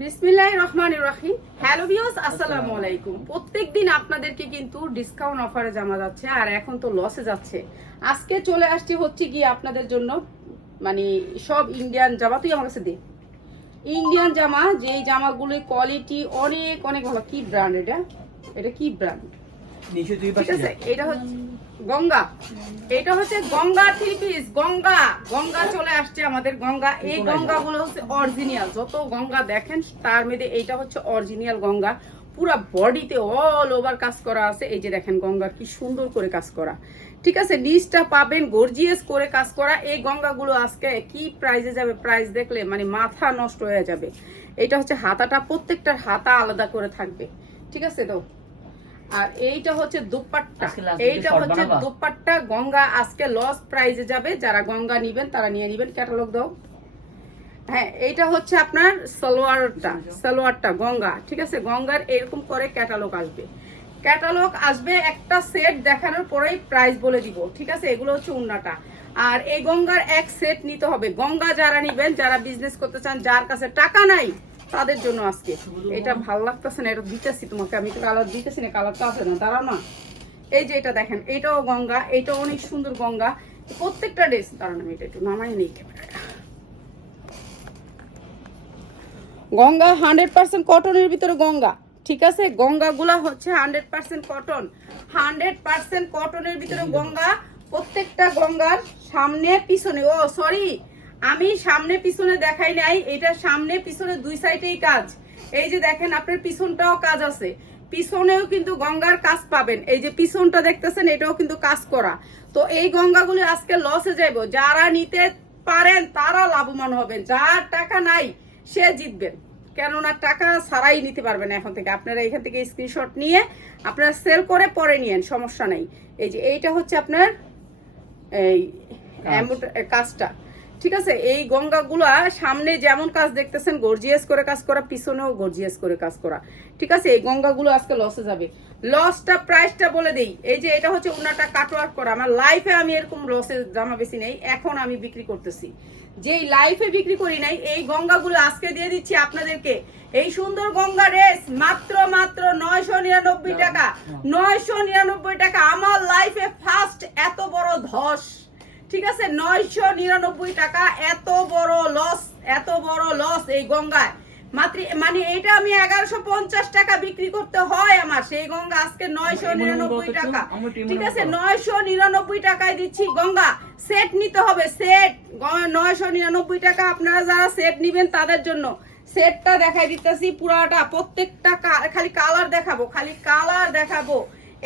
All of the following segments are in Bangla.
বিসমিল্লাহ রহমান রাহিম। হ্যালো ভিউস আসসালামু আলাইকুম। প্রত্যেকদিন আপনাদেরকে কিন্তু ডিসকাউন্ট অফারে জামা যাচ্ছে আর এখন তো লসে যাচ্ছে। আজকে চলে আসছি হচ্ছে কি আপনাদের জন্য মানে সব ইন্ডিয়ান জামা। তুই আমার কাছে দে। ইন্ডিয়ান জামা যেই জামাগুলির কোয়ালিটি অনেক অনেক ভালো। কি ব্র্যান্ড এটা? এটা কি ব্র্যান্ড ঠিক আছে এটা হচ্ছে গঙ্গা। এটা হচ্ছে গঙ্গা থ্রি পিস গঙ্গা। গঙ্গা চলে আসছে আমাদের গঙ্গা। এই গঙ্গা গুলো? হচ্ছে অরিজিনাল যত গঙ্গা দেখেন তার মধ্যে এইটা হচ্ছে অরিজিনাল গঙ্গা। পুরা বডিতে অল ওভার কাজ করা আছে। এই যে দেখেন গঙ্গার কি সুন্দর করে কাজ করা। ঠিক আছে নিচটা পাবেন গর্জিয়াস করে কাজ করা। এই গঙ্গাগুলো আজকে কি প্রাইজে যাবে প্রাইস দেখলে মানে মাথা নষ্ট হয়ে যাবে। এটা হচ্ছে হাতাটা প্রত্যেকটার হাতা আলাদা করে থাকবে। ঠিক আছে তো? আর এইটা হচ্ছে দুপাট্টা। এইটা হচ্ছে দুপাট্টা। গঙ্গা আজকে লস প্রাইজে যাবে। যারা গঙ্গা নিবেন তারা নিয়ে নিবেন। ক্যাটালগ দাও। হ্যাঁ এইটা হচ্ছে আপনার সালোয়ারটা সালোয়ারটা গঙ্গা। ঠিক আছে? গঙ্গার এরকম করে ক্যাটালগ আসবে। ক্যাটালগ আসবে একটা সেট দেখানোর পরেই প্রাইস বলে দিব। ঠিক আছে? এগুলো হচ্ছে উন্নাটা। আর এই গঙ্গার এক সেট নিতে হবে। গঙ্গা যারা নিবেন যারা বিজনেস করতে চান যার কাছে টাকা নাই তাদের জন্য আজকে। এটা ভালো লাগতেছে না, এটা দিতেছি তোমাকে, আমি কালার দিতেছি না কালারটা আছে না দাঁড়াও না। এই যে এটা দেখেন, এটাও গঙ্গা, এটাও অনেক সুন্দর গঙ্গা। প্রত্যেকটা ড্রেস দাঁড়ান আমি এটা একটু নামাই নেই গঙ্গা হান্ড্রেড পার্সেন্ট কটনের ভিতরে গঙ্গা, ঠিক আছে? গঙ্গাগুলা হচ্ছে hundred percent cotton. Hundred percent কটনের ভিতরে গঙ্গা, প্রত্যেকটা গঙ্গার সামনে, পিছনে, ও সরি আমি সামনে পিছনে দেখাই নাই এটা সামনে পিছনে দুই সাইডেই কাজ। এই যে দেখেন আপনার পিছনটাও কাজ আছে। পিছনেও কিন্তু গঙ্গার কাজ পাবেন। এই যে পিছনটা দেখতেছেন এটাও কিন্তু কাজ করা। তো এই গঙ্গাগুলি আজকে লসে যাইব। যারা নিতে পারেন তারা লাভবান হবেন। যার টাকা নাই সে জিতবেন। কেননা টাকা ছাড়াই নিতে পারবেন এখন থেকে। আপনারা এখান থেকে স্ক্রিনশট নিয়ে আপনারা সেল করে পরে নিয়েন সমস্যা নেই। এই যে এইটা হচ্ছে আপনার এই কাজটা। ঠিক আছে? এই গঙ্গাগুলা সামনে যেমন কাজ দেখতেছেন গর্জিয়াস করে কাজ করা পিছনেও গর্জিয়াস করে কাজ করা। ঠিক আছে? এই গঙ্গাগুলো আজকে লসে যাবে। লসটা প্রাইসটা বলে দেই। এই যে এটা হচ্ছে ওনাটা কাটওয়ার্ক করা। আমার লাইফে আমি এরকম লসে জামা বেশি নেই এখন আমি বিক্রি করতেছি। যেই লাইফে বিক্রি করি নাই এই গঙ্গাগুলো আজকে দিয়ে দিচ্ছি আপনাদেরকে। এই সুন্দর গঙ্গা রেস মাত্র মাত্র নয়শো নিরানব্বই টাকা। নয়শো নিরানব্বই টাকা। আমার লাইফে ফার্স্ট এত বড় ধস। ঠিক আছে নয়শো নিরানব্বই টাকা। এত বড় লস এত বড় লস এই গঙ্গায়। মাত্র মানে এটা আমি এগারোশো পঞ্চাশ টাকা বিক্রি করতে হয় আমার। সেই গঙ্গা আজকে নয়শো নিরানব্বই টাকা। ঠিক আছে নয়শো নিরানব্বই টাকায় দিচ্ছি গঙ্গা। সেট নিতে হবে সেট নয়শো নিরানব্বই টাকা আপনারা যারা সেট নিবেন তাদের জন্য। সেটটা দেখাই দিতেছি পুরাটা। প্রত্যেকটা খালি কালার দেখাবো খালি কালার দেখাবো।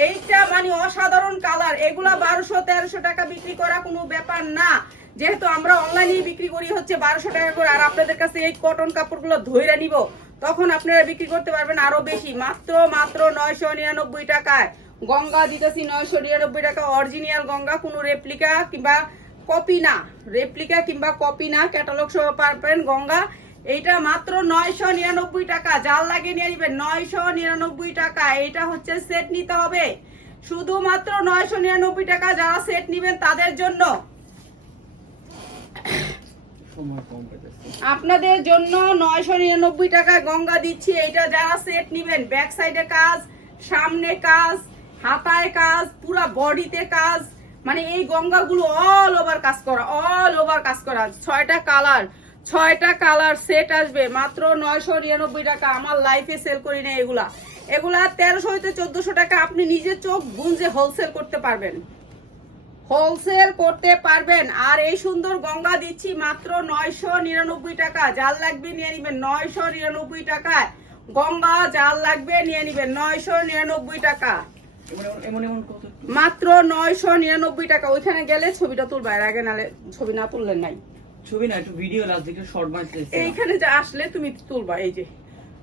এইটা মানে অসাধারণ কালার। এগুলা বারোশো, তেরোশো টাকা বিক্রি করা কোনো ব্যাপার না। যেহেতু আমরা অনলাইনে বিক্রি করি হচ্ছে বারোশো টাকা করে, আর আপনাদের কাছে এই কটন কাপড়গুলো ধইরা নিব, তখন আপনারা বিক্রি করতে পারবেন আরও বেশি। মাত্র মাত্র নয়শো নিরানব্বই টাকায়। গঙ্গা দিতেছি নয়শো নিরানব্বই টাকা। অরিজিনাল গঙ্গা, কোনো রেপ্লিকা কিংবা কপি না। রেপ্লিকা কিংবা কপি না। ক্যাটালগ সহ পারবেন গঙ্গা। এইটা মাত্র নয়শো নিরানব্বই টাকা। জাল লাগিয়ে নিয়ে নিবেন নয়শো নিরানব্বই টাকা। এটা হচ্ছে সেট নিতে হবে। শুধুমাত্র নয়শো নিরানব্বই টাকা যারা সেট নিবেন তাদের জন্য। আপনাদের জন্য নয়শো নিরানব্বই টাকায় গঙ্গা দিচ্ছি। এইটা যারা সেট নিবেন ব্যাক সাইডে কাজ সামনে কাজ হাতায় কাজ পুরা বডিতে কাজ মানে এই গঙ্গাগুলো অল ওভার কাজ করা অল ওভার কাজ করা। ছয়টা কালার ছয়টা কালার সেট আসবে, মাত্র নয়শো নিরানব্বই টাকা। আমার লাইফে সেল করি না এগুলা। এগুলা তেরোশো হইতে চোদ্দশো টাকা আপনি নিজে চোখ গুঞ্জে হোলসেল করতে পারবেন। হোলসেল করতে পারবেন। আর এই সুন্দর গঙ্গা দিচ্ছি মাত্র নয়শো নিরানব্বই টাকা। জাল লাগবে নিয়ে নিবেন নয়শো নিরানব্বই টাকায়। গঙ্গা জাল লাগবে নিয়ে নিবেন নয়শো নিরানব্বই টাকা। মাত্র নয়শো নিরানব্বই টাকা। ওইখানে গেলে ছবিটা তুলবা আগে নালে ছবি না তুললেন নাই। ছবি না, একটু ভিডিও লাস্ট দিকে শর্ট বানাইতেছি এইখানে যে আসলে তুমি তুলবা, এই যে।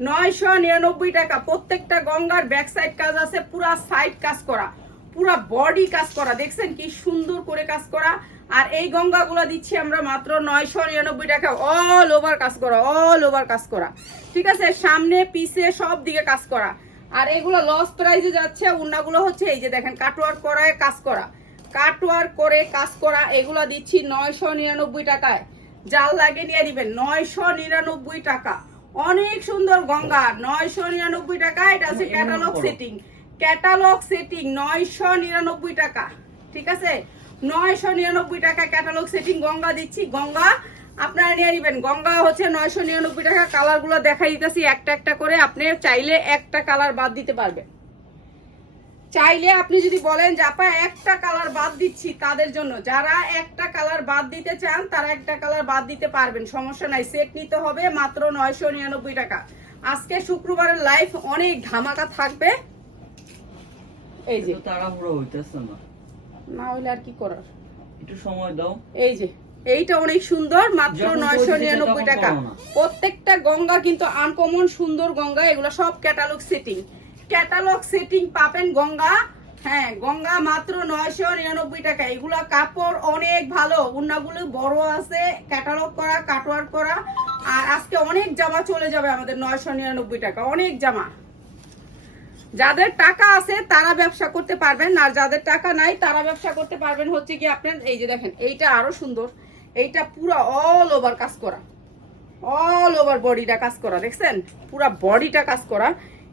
নয়শো নিরানব্বই টাকা, প্রত্যেকটা গঙ্গার ব্যাক সাইড কাজ আছে, পুরা সাইড কাজ করা, পুরা বডি কাজ করা। দেখছেন কি সুন্দর করে কাজ করা। আর এই গঙ্গাগুলো দিচ্ছি আমরা মাত্র নয়শো নিরানব্বই টাকা অল ওভার কাজ করা অল ওভার কাজ করা। ঠিক আছে? সামনে, পিছে, সব দিকে কাজ করা। আর এগুলো লস প্রাইজে যাচ্ছে, উন্নাগুলো হচ্ছে এই যে দেখেন কাটওয়ার্ক করায় কাজ করা। কাটওয়ার্ক করে কাজ করা, এগুলো দিচ্ছি নয়শো নিরানব্বই টাকায়। জাল লাগে নিয়ে দিবেন নয়শো নিরানব্বই টাকা। অনেক সুন্দর গঙ্গা। নয়শো নিরানব্বই টাকা। এটা হচ্ছে ক্যাটালগ সেটিং ক্যাটালগ সেটিং নয়শো নিরানব্বই টাকা। ঠিক আছে? নয়শো নিরানব্বই টাকা ক্যাটালগ সেটিং গঙ্গা দিচ্ছি। গঙ্গা আপনারা নিয়ে নেবেন। গঙ্গা হচ্ছে নয়শো নিরানব্বই টাকা। কালারগুলো দেখাই দিতেছি। একটা একটা করে আপনি চাইলে একটা কালার বাদ দিতে পারবেন। চাইলে আপনি যদি বলেন যে আপা একটা কালার বাদ দিচ্ছি তাদের জন্য। যারা একটা কালার বাদ দিতে চান তারা একটা কালার বাদ দিতে পারবেন। সমস্যা নাই সেট নিতে হবে মাত্র নয়শো নিরানব্বই টাকা। আজকে শুক্রবারের লাইফ অনেক ধামাকা থাকবে। এই যে। তাড়াহুড়ো হইতেছে না। না হইলে আর কি করার? একটু সময় দাও। এই যে এইটা অনেক সুন্দর মাত্র নয়শো নিরানব্বই টাকা। প্রত্যেকটা গঙ্গা কিন্তু আনকমন সুন্দর গঙ্গা এগুলো সব ক্যাটালগ সেটিং ক্যাটালগ সেটিং পাবেন গঙ্গা। হ্যাঁ গঙ্গা মাত্র নয়শো নিরানব্বই টাকা। এগুলা কাপড় অনেক ভালো। উন্নাগুলো বড় আছে ক্যাটালগ করা কাটওয়ার্ক করা। আর আজকে অনেক জামা চলে যাবে আমাদের নয়শো নিরানব্বই টাকা। অনেক জামা। যাদের টাকা আছে, তারা ব্যবসা করতে পারবেন। আর যাদের টাকা নাই, তারা ব্যবসা করতে পারবেন হচ্ছে কি আপনার, এই যে দেখেন, এইটা আরও সুন্দর। এইটা পুরো অল ওভার কাজ করা। অল ওভার বডিটা কাজ করা, দেখছেন? পুরা বডিটা কাজ করা।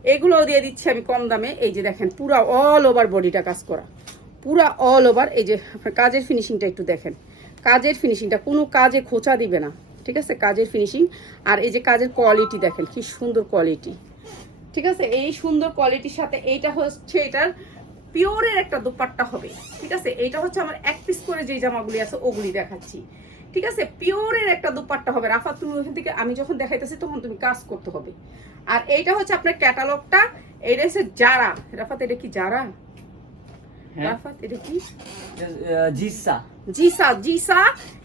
এগুলো দিয়ে দিচ্ছি আমি কম দামে। এই যে দেখেন, পুরো অল ওভার বডিটা কাজ করা। পুরো অল ওভার এই যে কাজের ফিনিশিংটা একটু দেখেন। কাজের ফিনিশিংটা কোনো কাজে খোঁচা দিবে না। ঠিক আছে? কাজের ফিনিশিং আর এই যে কাজের কোয়ালিটি দেখেন, কি সুন্দর কোয়ালিটি ঠিক আছে? এই সুন্দর কোয়ালিটির সাথে এইটা হচ্ছে এটার পিওরের একটা দোপাট্টা হবে। ঠিক আছে? এইটা হচ্ছে আমার এক পিস করে যে জামাগুলি আছে, ওগুলি দেখাচ্ছি। ঠিক আছে? পিওরের একটা দোপাট্টা হবে। রাফাত তুমি ওখান থেকে আমি যখন দেখাইতেছি তখন তুমি কাজ করতে হবে। আর এইটা হচ্ছে আপনার ক্যাটালগটা। এইটা হচ্ছে জারা। রাফাত এটা কি জারা? হ্যাঁ। রাফাত এটা কি? জিসা। জিসা জিসা।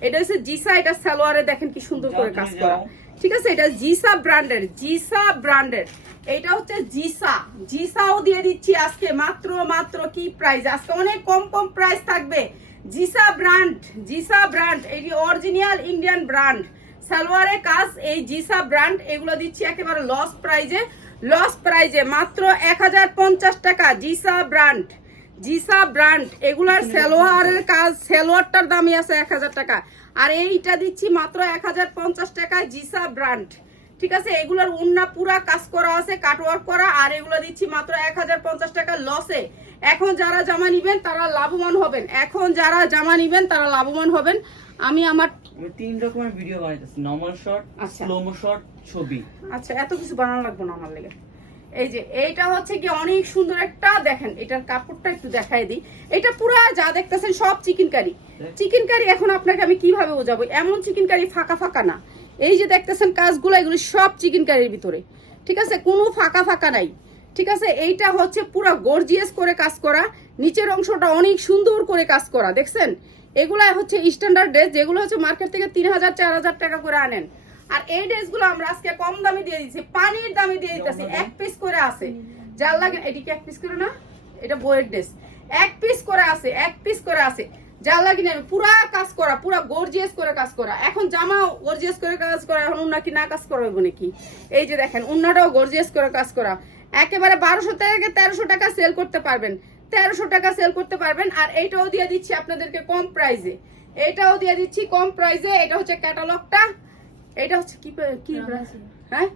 এটা হচ্ছে জিসা এটা সালোয়ারে দেখেন কি সুন্দর করে কাজ করা। ঠিক আছে? এটা জিসা ব্র্যান্ডের জিসা ব্র্যান্ডের। এটা হচ্ছে জিসা। জিসাও দিয়ে দিচ্ছি আজকে মাত্র মাত্র কি প্রাইস আজকে অনেক কম কম প্রাইস থাকবে। জিসা ব্র্যান্ড জিসা ব্র্যান্ড এটি অরিজিনাল ইন্ডিয়ান ব্র্যান্ড সালোয়ারে কাজ এই জিসা ব্র্যান্ড এগুলো দিচ্ছি একেবারে লস প্রাইজে লস প্রাইজে মাত্র এক হাজার পঞ্চাশ টাকা জিসা ব্র্যান্ড। জিসা ব্র্যান্ড এগুলার সালোয়ারের কাজ সালোয়ারটার দামই আছে এক হাজার টাকা। আর এইটা দিচ্ছি মাত্র এক হাজার পঞ্চাশ টাকায় জিসা ব্র্যান্ড। ঠিক আছে এগুলোর উন্না পুরা কাজ করা আছে কাটওয়ার্ক করা আর এগুলো দিচ্ছি মাত্র এক হাজার পঞ্চাশ টাকা লসে এখন যারা জামা নিবেন তারা লাভবান হবেন। এখন যারা জামা নিবেন তারা লাভবান হবেন। আমি আমার তিন রকমের ভিডিও বানাইতেছি। নর্মাল আচ্ছা। স্লোমো শট ছবি। আচ্ছা এত কিছু বানানো লাগবে না আমার লেগে। এই যে এইটা হচ্ছে কি অনেক সুন্দর একটা দেখেন এটার কাপড়টা একটু দেখাই দিই। এটা পুরো যা দেখতেছেন সব চিকেন কারি চিকেন কারি এখন আপনাকে আমি কীভাবে বোঝাবো? এমন চিকেন কারি ফাঁকা ফাঁকা না। এই যে দেখতেছেন কাজগুলো এগুলো সব চিকেন কারির ভিতরে। ঠিক আছে? কোনো ফাঁকা ফাঁকা নাই। ঠিক আছে? এইটা হচ্ছে পুরো গর্জিয়াস করে কাজ করা। নিচের অংশটা অনেক সুন্দর করে কাজ করা দেখছেন? এগুলা হচ্ছে স্ট্যান্ডার্ড ড্রেস যেগুলো হচ্ছে মার্কেট থেকে তিন হাজার চার হাজার টাকা করে আনেন। আর এই ড্রেসগুলো আমরা আজকে কম দামে দিয়ে দিচ্ছি পানির দামে দিয়ে দিতেছি এক পিস করে আছে। যার লাগে এটি কি এক পিস করে না? এটা বইয়ের ড্রেস এক পিস করে আছে এক পিস করে আছে। যার লাগে না পুরা কাজ করা পুরা গর্জিয়াস করে কাজ করা। এখন জামা গর্জিয়াস করে কাজ করা এখন উন্না কি না কাজ করা হইব নাকি? এই যে দেখেন উন্নাটাও গর্জিয়াস করে কাজ করা। একেবারে বারোশো থেকে তেরোশো টাকা সেল করতে পারবেন। তেরোশো টাকা সেল করতে পারবেন আর এইটাও দিয়ে দিচ্ছি আপনাদেরকে কম প্রাইজে এটাও দিয়ে দিচ্ছি কম প্রাইজে এটা হচ্ছে ক্যাটালগটা এটা হচ্ছে কি কি হ্যাঁ?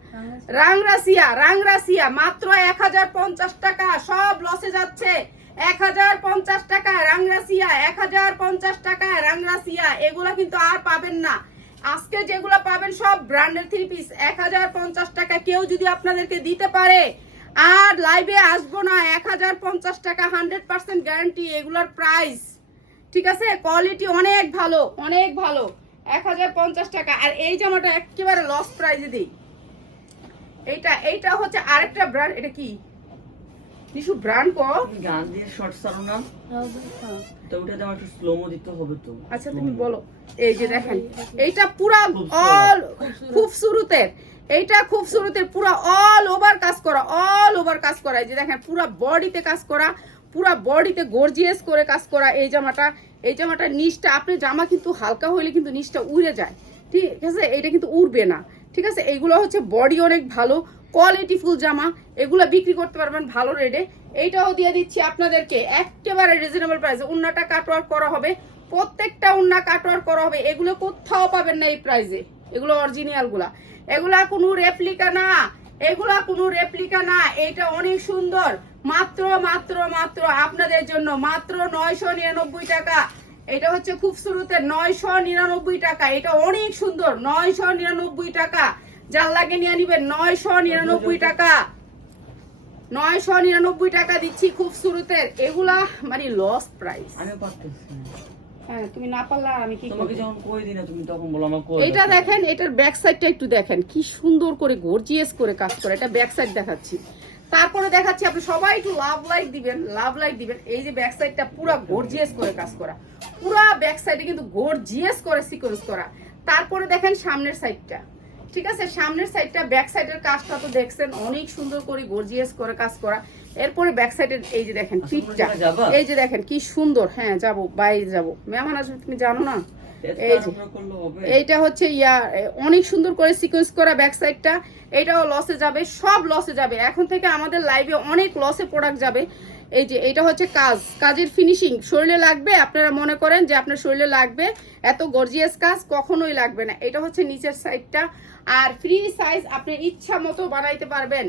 রাংরাসিয়া রাংরাসিয়া মাত্র এক হাজার পঞ্চাশ টাকা সব লসে যাচ্ছে। এক হাজার পঞ্চাশ টাকা রাংরাসিয়া এক হাজার পঞ্চাশ টাকা রাংরাসিয়া এগুলা কিন্তু আর পাবেন না। আজকে যেগুলো পাবেন সব ব্র্যান্ডের থ্রি পিস এক হাজার পঞ্চাশ টাকা কেউ যদি আপনাদেরকে দিতে পারে আর লাইভে আসব না। এক হাজার পঞ্চাশ টাকা হান্ড্রেড পার্সেন্ট গ্যারান্টি এগুলার প্রাইস ঠিক আছে? কোয়ালিটি অনেক ভালো অনেক ভালো। এক হাজার পঞ্চাশ টাকা। আর এই জামাটা একেবারে লস প্রাইজে দিই। এইটা এইটা হচ্ছে আরেকটা ব্র্যান্ড এটা কি? নিশু ব্র্যান্ড কো? গান দিয়ে শর্ট ছাড়ো না। তো ওটাতে আমার একটু স্লোমো দিতে হবে তো। আচ্ছা তুমি বলো। এই যে দেখেন এইটা পুরা অল খুব শুরুতে। এইটা খুব শুরুতে পুরা অল ওভার কাজ করা অল ওভার কাজ করা। এই যে দেখেন, পুরা বডিতে কাজ করা, পুরা বডিতে গর্জিয়াস করে কাজ করা এই জামাটা। এই জামাটা নিচটা, আপনি জামা কিন্তু হালকা হইলে কিন্তু নিচটা উড়ে যায়। ঠিক আছে? এটা কিন্তু উড়বে না। ঠিক আছে? এইগুলো হচ্ছে বডি অনেক ভালো কোয়ালিটি ফুল জামা। এগুলো বিক্রি করতে পারবেন ভালো রেটে এইটাও দিয়ে দিচ্ছি আপনাদেরকে একেবারে রিজনেবল প্রাইসে উন্নাটা কাটওয়ার করা হবে, প্রত্যেকটা উন্না কাটওয়ার করা হবে। এগুলো কোথাও পাবেন না এই প্রাইসে এগুলো অরিজিনালগুলা। এগুলা কোনো রেপ্লিকা না, এগুলা কোনো রেপ্লিকা না এটা অনেক সুন্দর। মাত্র মাত্র মাত্র আপনাদের জন্য, মাত্র নয়শো নিরানব্বই টাকা। এটা হচ্ছে খুব শুরুতে নয়শো নিরানব্বই টাকা। এটা অনেক সুন্দর, নয়শো নিরানব্বই টাকা। যার লাগে নিয়ে নিবেন নয়শো নিরানব্বই টাকা। নয়শো নিরানব্বই টাকা দিচ্ছি খুব শুরুতে। এগুলা মানে লস প্রাইস। হ্যাঁ তুমি না পারলা আমি কি তোমাকে যখন কই দিই না তুমি তখন বলো আমার কই এটা দেখেন এটার ব্যাক সাইডটা একটু দেখেন কি সুন্দর করে গর্জিয়াস করে কাজ করে এটা ব্যাক সাইড দেখাচ্ছি। তারপরে দেখাচ্ছি আপনি সবাই একটু লাভ লাইক দিবেন লাভ লাইক দিবেন এই যে ব্যাক সাইডটা পুরো গর্জিয়াস করে কাজ করা। পুরো ব্যাক সাইডে কিন্তু গর্জিয়াস করে সিকোয়েন্স করা। তারপরে দেখেন সামনের সাইডটা ঠিক আছে? সামনের সাইডটা ব্যাক সাইডের কাজটা তো দেখছেন অনেক সুন্দর করে গর্জিয়াস করে কাজ করা। এরপরে ব্যাক সাইডের এই যে দেখেন আচ্ছা, পিঠটা। এই যে দেখেন কি সুন্দর। হ্যাঁ যাব বাইরে যাব। মেহমান আসবে তুমি জানো না? এই যে? এইটা হচ্ছে ইয়া অনেক সুন্দর করে সিকোয়েন্স করা ব্যাক সাইডটা এটাও লসে যাবে সব লসে যাবে। এখন থেকে আমাদের লাইভে অনেক লসে প্রোডাক্ট যাবে। এই যে এটা হচ্ছে কাজ। কাজের ফিনিশিং শরীরে লাগবে আপনারা মনে করেন যে আপনার শরীরে লাগবে। এত গর্জিয়াস কাজ কখনোই লাগবে না। এটা হচ্ছে নিচের সাইডটা আর ফ্রি সাইজ আপনি ইচ্ছা মতো বানাইতে পারবেন।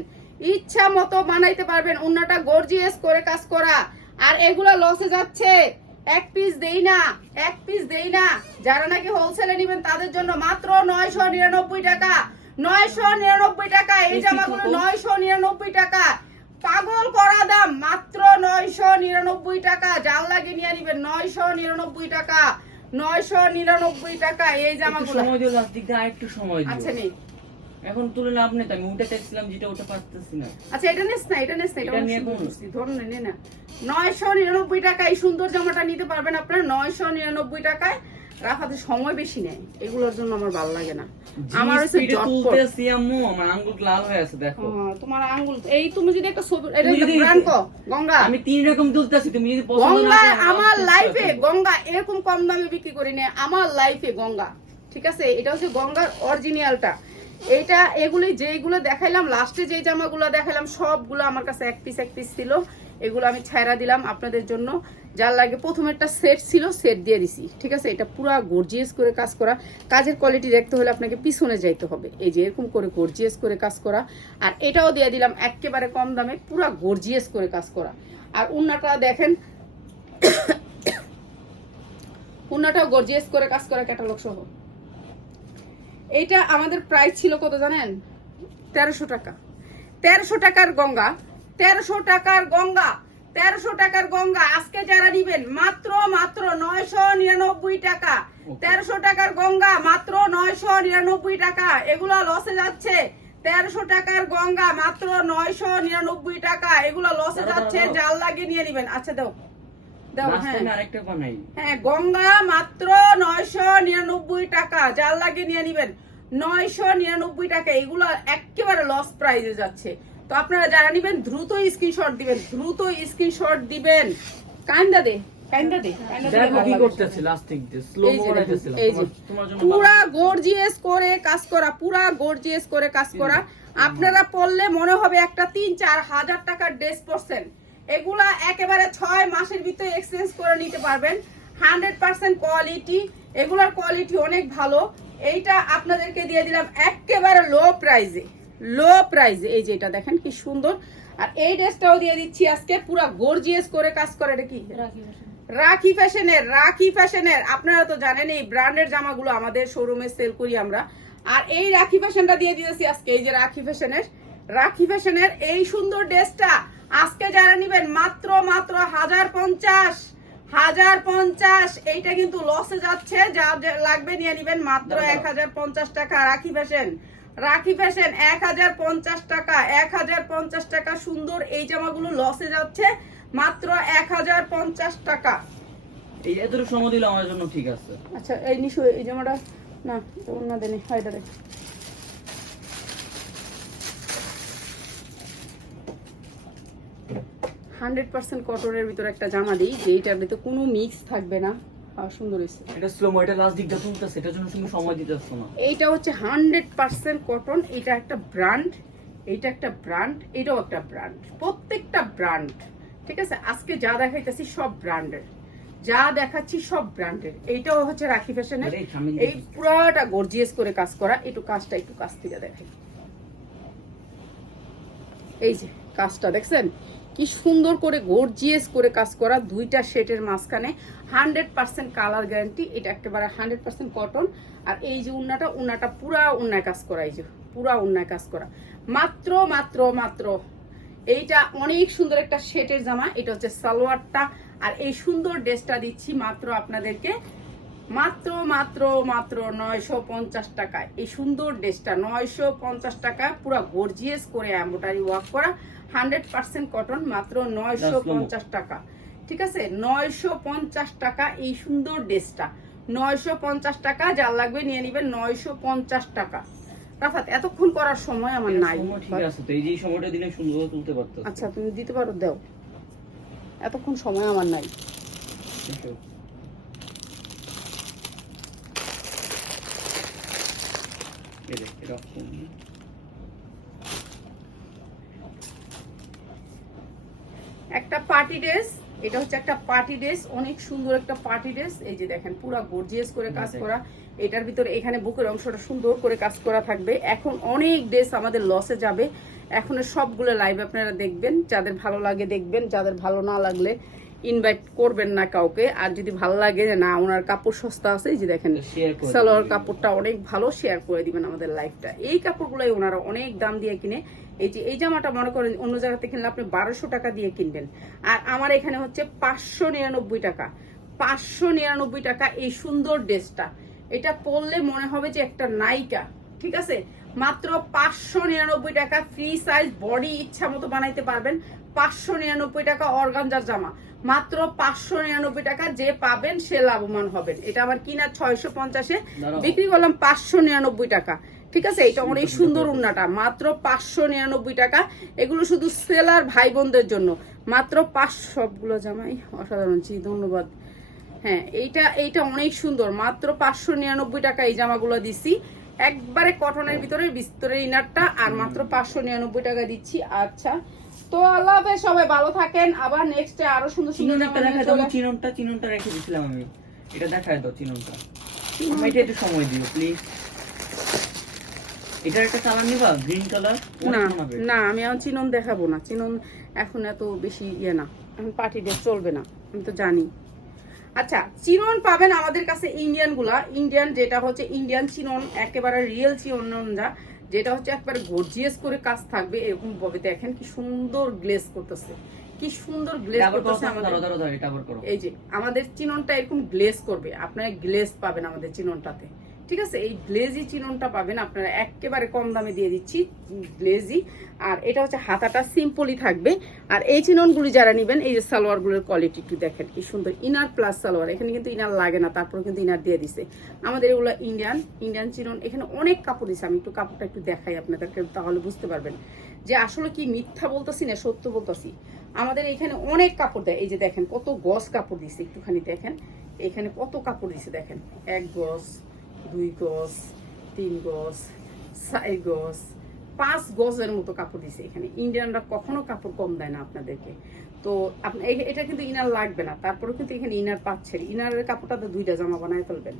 ইচ্ছা মতো বানাইতে পারবেন অন্যটা গর্জিয়াস করে কাজ করা। আর এগুলো লসে যাচ্ছে। এক পিস দেই না এক পিস দেই না। যারা নাকি হোলসেলে নেবেন তাদের জন্য মাত্র নয়শো নিরানব্বই টাকা। নয়শো নিরানব্বই টাকা এই জামাগুলো নয়শো নিরানব্বই টাকা। পাগল করা দাম মাত্র নয়শো নিরানব্বই টাকা। জাল লাগিয়ে নিয়ে নিবেন নয়শো নিরানব্বই টাকা। নয়শো নিরানব্বই টাকা এই একটু জামাগুলো। সময় দিও দিয়ে সময় আচ্ছা নেই। এখন তুলে লাভ নেই আমি উঠে চাইছিলাম যেটা ওটা পারতেছি না। আচ্ছা এটা নিস না এটা নিস না এটা নিয়ে কোন? ধরুন নে না নয়শো নিরানব্বই টাকা এই সুন্দর জামাটা নিতে পারবেন আপনারা নয়শো নিরানব্বই টাকায় রাখাতে সময় বেশি নেয় এগুলোর জন্য আমার ভালো লাগে না। আমার হচ্ছে তুলতেছি আম্মু আমার আঙ্গুল লাল হয়ে আছে দেখো। তোমার আঙ্গুল এই তুমি যদি একটা ছবি এটা ব্র্যান্ড কো গঙ্গা। আমি তিন রকম তুলতেছি তুমি যদি পছন্দ না গঙ্গা আমার লাইফে গঙ্গা এরকম কম দামে বিক্রি করি না আমার লাইফে গঙ্গা ঠিক আছে? এটা হচ্ছে গঙ্গার অরিজিনালটা এইটা, এগুলি যেইগুলো দেখাইলাম লাস্টে যে জামাগুলো দেখাইলাম, সবগুলো আমার কাছে এক পিস এক পিস ছিল। এগুলো আমি ছায়রা দিলাম আপনাদের জন্য। যার লাগে প্রথমে একটা সেট ছিল সেট দিয়ে দিছি, ঠিক আছে? এটা পুরো গর্জিয়াস করে কাজ করা। কাজের কোয়ালিটি দেখতে হলে আপনাকে পিছনে যাইতে হবে। এই যে এরকম করে গর্জিয়াস করে কাজ করা। আর এটাও দিয়ে দিলাম একেবারে কম দামে, পুরো গর্জিয়াস করে কাজ করা। আর উন্নাটা দেখেন, উন্নাটাও গর্জিয়াস করে কাজ করা ক্যাটালগ সহ। এইটা আমাদের প্রাইস ছিল কত জানেন? তেরোশো টাকা। তেরোশো টাকার গঙ্গা তেরোশো টাকার গঙ্গা তেরোশো টাকার গঙ্গা আজকে যারা নিবেন মাত্র মাত্র নয়শো নিরানব্বই টাকা। তেরোশো টাকার গঙ্গা মাত্র নয়শো নিরানব্বই টাকা। এগুলো লসে যাচ্ছে। তেরোশো টাকার গঙ্গা মাত্র নয়শো নিরানব্বই টাকা। এগুলো লসে যাচ্ছে। জাল লাগিয়ে নিয়ে নিবেন। আচ্ছা দাও। আরেকটা বানাই। হ্যাঁ গঙ্গা মাত্র নয়শো নিরানব্বই টাকা। যার লাগে নিয়ে নিবেন। নয়শো নিরানব্বই টাকা। এগুলো একেবারে লস প্রাইজে যাচ্ছে। তো আপনারা যারা নিবেন দ্রুত স্ক্রিনশট দিবেন। দ্রুত স্ক্রিনশট দিবেন। কাইন্দা দে কাইন্দা দেখো কি। লাস্টিং স্লো পুরা গর্জিয়াস করে কাজ করা পুরা গর্জিয়াস করে কাজ করা। আপনারা পড়লে মনে হবে একটা তিন চার হাজার টাকার ড্রেস পরছেন। এগুলা একেবারে ছয় মাসের ভিতরে এক্সচেঞ্জ করে নিতে পারবেন। হান্ড্রেড পার্সেন্ট কোয়ালিটি এগুলার কোয়ালিটি অনেক ভালো। এইটা আপনাদেরকে দিয়ে দিলাম একেবারে লো প্রাইজে লো প্রাইজে এই যে এটা দেখেন কি সুন্দর। আর এই ড্রেসটাও দিয়ে দিচ্ছি আজকে পুরা গর্জিয়াস করে কাজ করে এটা কি? রাখি ফ্যাশনের রাখি ফ্যাশনের। আপনারা তো জানেন এই ব্র্যান্ডের জামাগুলো আমাদের শোরুমে সেল করি আমরা। আর এই রাখি ফ্যাশনটা দিয়ে দিয়েছি আজকে এই যে রাখি ফ্যাশনের। রাখি ফ্যাশনের এই সুন্দর ড্রেসটা আজকে যারা নিবেন মাত্র মাত্র হাজার পঞ্চাশ হাজার পঞ্চাশ এইটা কিন্তু লসে যাচ্ছে। যা লাগবে নিয়ে নিবেন মাত্র। এক হাজার পঞ্চাশ টাকা রাখি ফ্যাশন। রাখি ফ্যাশন এক হাজার পঞ্চাশ টাকা এক হাজার পঞ্চাশ টাকা সুন্দর এই জামাগুলো লসে যাচ্ছে মাত্র এক হাজার পঞ্চাশ টাকা। এই এতটুকু সময় দিলে আমার জন্য ঠিক আছে। আচ্ছা এই নিশু এই জামাটা না অন্য দেনি হয় হান্ড্রেড পার্সেন্ট কটনের ভিতরে একটা জামা দিই যে এইটার ভিতরে কোনো মিক্স থাকবে না। সুন্দর হয়েছে। এটা স্লো এটা লাস্ট দিকটা এটার জন্য তুমি সময় দিতেছ না। এইটা হচ্ছে হান্ড্রেড পার্সেন্ট কটন এটা একটা ব্র্যান্ড এইটা একটা ব্র্যান্ড এটাও একটা ব্র্যান্ড প্রত্যেকটা ব্র্যান্ড ঠিক আছে? আজকে যা দেখাইতেছি সব ব্র্যান্ডের যা দেখাচ্ছি সব ব্র্যান্ডের এইটাও হচ্ছে রাখি ফ্যাশনের এই পুরাটা গর্জিয়াস করে কাজ করা একটু কাজটা একটু কাজ থেকে দেখাই এই যে কাজটা দেখছেন? কি সুন্দর করে গর্জিয়াস করে কাজ করা দুইটা শেটের মাঝখানে হান্ড্রেড পার্সেন্ট কালার গ্যারান্টি, এটা একেবারে হান্ড্রেড পার্সেন্ট কটন আর এই যে উন্নাটা উন্নাটা পুরা উন্নায় কাজ করা, এই যে পুরা উন্নায় কাজ করা। মাত্র মাত্র মাত্র এইটা অনেক সুন্দর একটা শেটের জামা, এটা হচ্ছে সালোয়ারটা। আর এই সুন্দর ড্রেসটা দিচ্ছি মাত্র আপনাদেরকে, মাত্র মাত্র মাত্র নয়শো পঞ্চাশ টাকায়। এই সুন্দর ড্রেসটা নয়শো পঞ্চাশ টাকা, পুরো গর্জিয়াস করে এম্বোটারি ওয়ার্ক করা। হান্ড্রেড পার্সেন্ট কটন মাত্র নয়শো পঞ্চাশ টাকা। ঠিক আছে? নয়শো পঞ্চাশ টাকা এই সুন্দর ড্রেসটা। নয়শো পঞ্চাশ টাকা যার লাগবে নিয়ে নিবেন নয়শো পঞ্চাশ টাকা। রাফাত এতক্ষণ করার সময় আমার নাই। ঠিক আছে তো এই যে সময়টা দিলে সুন্দর তুলতে পারতো। আচ্ছা তুমি দিতে পারো দাও। এতক্ষণ সময় আমার নাই। এরকম একটা পার্টি ড্রেস এটা হচ্ছে একটা পার্টি ড্রেস অনেক সুন্দর একটা পার্টি ড্রেস। এই যে দেখেন পুরো গর্জিয়াস করে কাজ করা। এটার ভিতরে এখানে বুকের অংশটা সুন্দর করে কাজ করা থাকবে। এখন অনেক ড্রেস আমাদের লসে যাবে। এখন সবগুলো লাইভ আপনারা দেখবেন। যাদের ভালো লাগে দেখবেন যাদের ভালো না লাগলে ইনভাইট করবেন না কাউকে। আর যদি ভালো লাগে না ওনার কাপড় সস্তা আছে এই যে দেখেন সালোয়ার কাপড়টা অনেক ভালো শেয়ার করে দিবেন আমাদের লাইফটা এই কাপড়গুলোই ওনারা অনেক দাম দিয়ে কিনে এই যে এই জামাটা মনে করেন অন্য জায়গাতে কিনলে আপনি বারোশো টাকা দিয়ে কিনবেন। আর আমার এখানে হচ্ছে পাঁচশো নিরানব্বই টাকা। পাঁচশো নিরানব্বই টাকা এই সুন্দর ড্রেসটা। এটা পরলে মনে হবে যে একটা নায়িকা ঠিক আছে? মাত্র পাঁচশো নিরানব্বই টাকা ফ্রি সাইজ বডি ইচ্ছা মতো বানাইতে পারবেন। পাঁচশো নিরানব্বই টাকা অর্গানজার জামা। মাত্র পাঁচশো নিরানব্বই টাকা যে পাবেন সে লাভবান হবেন। এটা আমার কিনা ছয়শো পঞ্চাশে। বিক্রি করলাম পাঁচশো নিরানব্বই টাকা। ঠিক আছে? এটা অনেক সুন্দর উন্নাটা মাত্র পাঁচশো নিরানব্বই টাকা। এগুলো শুধু সেলার ভাই বোনদের জন্য। মাত্র পাঁচ সবগুলো জামাই অসাধারণ জি ধন্যবাদ। হ্যাঁ এইটা এইটা অনেক সুন্দর। মাত্র পাঁচশো নিরানব্বই টাকা এই জামাগুলো দিছি। একবারে কটনের ভিতরে বিস্তরের ইনারটা আর মাত্র পাঁচশো নিরানব্বই টাকা দিচ্ছি। আচ্ছা তো আল্লাহ হাফেজ সবাই ভালো থাকেন। আবার নেক্সটে আরও সুন্দর সুন্দর জামা দেখা দাও চিননটা চিননটা রেখে দিছিলাম আমি। এটা দেখায় দাও চিননটা। আমাকে একটু সময় দিও প্লিজ এটার একটা কালার নিবা? গ্রিন কালার না না আমি এখন চিনন দেখাবো না। চিনন এখন এত বেশি ইয়ে না। এখন পার্টি ড্রেস চলবে না আমি তো জানি। আচ্ছা চিনন পাবেন আমাদের কাছে ইন্ডিয়ানগুলা ইন্ডিয়ান যেটা হচ্ছে ইন্ডিয়ান চিনন একেবারে রিয়েল চিনন যা যেটা হচ্ছে একবারে গর্জিয়াস করে কাজ থাকবে এরকম ভাবে। দেখেন কি সুন্দর গ্লেজ করতেছে। কি সুন্দর গ্লেজ করতেছে আমাদের। এটা এই যে আমাদের চিননটা এরকম গ্লেজ করবে। আপনারা গ্লেজ পাবেন আমাদের চিননটাতে। ঠিক আছে, এই গ্লেজি চিননটা পাবেন আপনারা, একেবারে কম দামে দিয়ে দিচ্ছি গ্লেজি আর এটা হচ্ছে হাতাটা সিম্পলই থাকবে। আর এই চিননগুলি যারা নেবেন, এই যে সালোয়ারগুলোর কোয়ালিটি একটু দেখেন, কি সুন্দর ইনার প্লাস সালোয়ার, এখানে কিন্তু ইনার লাগে না তারপরে কিন্তু ইনার দিয়ে দিছে। আমাদের এগুলো ইন্ডিয়ান ইন্ডিয়ান চিনন এখানে অনেক কাপড় দিছে, আমি একটু কাপড়টা একটু দেখাই আপনাদেরকে, তাহলে বুঝতে পারবেন। যে আসলে কি মিথ্যা বলতেছি না, সত্য বলতেছি? আমাদের এখানে অনেক কাপড় দেয়, এই যে দেখেন কত গজ কাপড় দিছে, একটুখানি দেখেন। এখানে কত কাপড় দিছে দেখেন, এক গজ দুই গজ তিন গজ চার গজ পাঁচ গজের মতো কাপড় দিছে এখানে। ইন্ডিয়ানরা কখনো কাপড় কম দেয় না আপনাদেরকে। তো আপনি এটা কিন্তু ইনার লাগবে না। তারপরেও কিন্তু এখানে ইনার পাচ্ছেন ইনারের কাপড়টা তো দুইটা জামা বানায় ফেলবেন।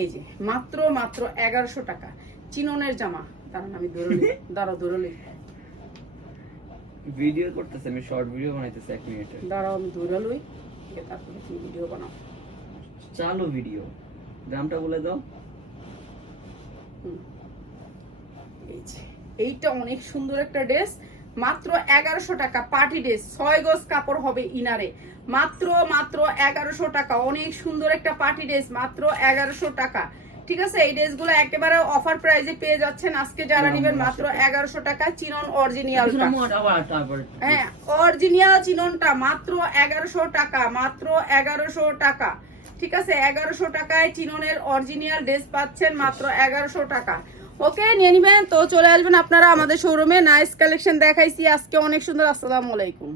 এই যে মাত্র মাত্র এগারোশো টাকা। চিননের জামা। দাঁড়ান আমি দৌড়লি দাঁড়াও দৌড়লি ভিডিও করতেছে আমি শর্ট ভিডিও বানাইতেছি এক মিনিটে। দাঁড়াও আমি দৌড়ালুই তারপরে তুমি ভিডিও বানাও। চালু ভিডিও। দামটা বলে দাও। এই যে, এইটা অনেক সুন্দর একটা ড্রেস। মাত্র এগারোশো টাকা পার্টি ড্রেস ছয় গজ কাপড় হবে ইনারে। মাত্র মাত্র এগারোশো টাকা অনেক সুন্দর একটা পার্টি ড্রেস মাত্র এগারোশো টাকা। ঠিক আছে? এই ড্রেসগুলো একেবারে অফার প্রাইজে পেয়ে যাচ্ছেন। আজকে যারা নেবেন মাত্র এগারোশো টাকা চিনন আবার তারপর। হ্যাঁ অরিজিনাল চিননটা মাত্র এগারোশো টাকা মাত্র এগারোশো টাকা। ঠিক আছে, এগারোশো টাকায় চিননের অরিজিনাল ড্রেস পাচ্ছেন মাত্র এগারোশো টাকা। ওকে, নিয়ে নিবেন, তো চলে আসবেন আপনারা আমাদের শোরুমে নাইস কালেকশন দেখাইছি, আজকে অনেক সুন্দর, আসসালামু আলাইকুম।